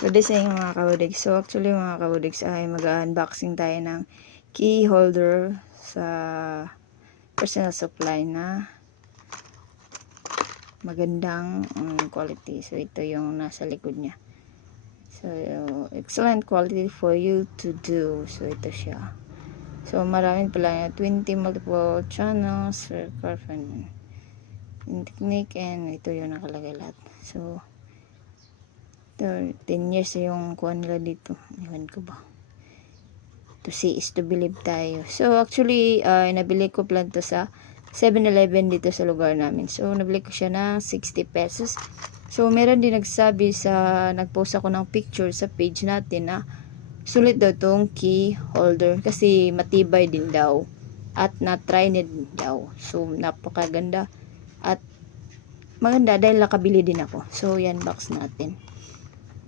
Good day sa inyo mga kabudigs. So actually mga kabudigs ay mag-unboxing tayo ng key holder sa personal supply na magandang quality. So ito yung nasa likod niya. So excellent quality for you to do. So ito siya. So maraming pala 20 multiple channels, technique, and ito yung nakalagay lahat. So 10 years yung kuha nila dito. Ewan ko ba. To see is to believe tayo. So actually, nabili ko plan to sa 7-Eleven dito sa lugar namin. So nabili ko siya ng 60 pesos. So meron din nagsabi nagpost ako ng picture sa page natin na sulit daw tong key holder kasi matibay din daw at na-try din daw. So napakaganda at maganda dahil nakabili din ako. So yan, box natin.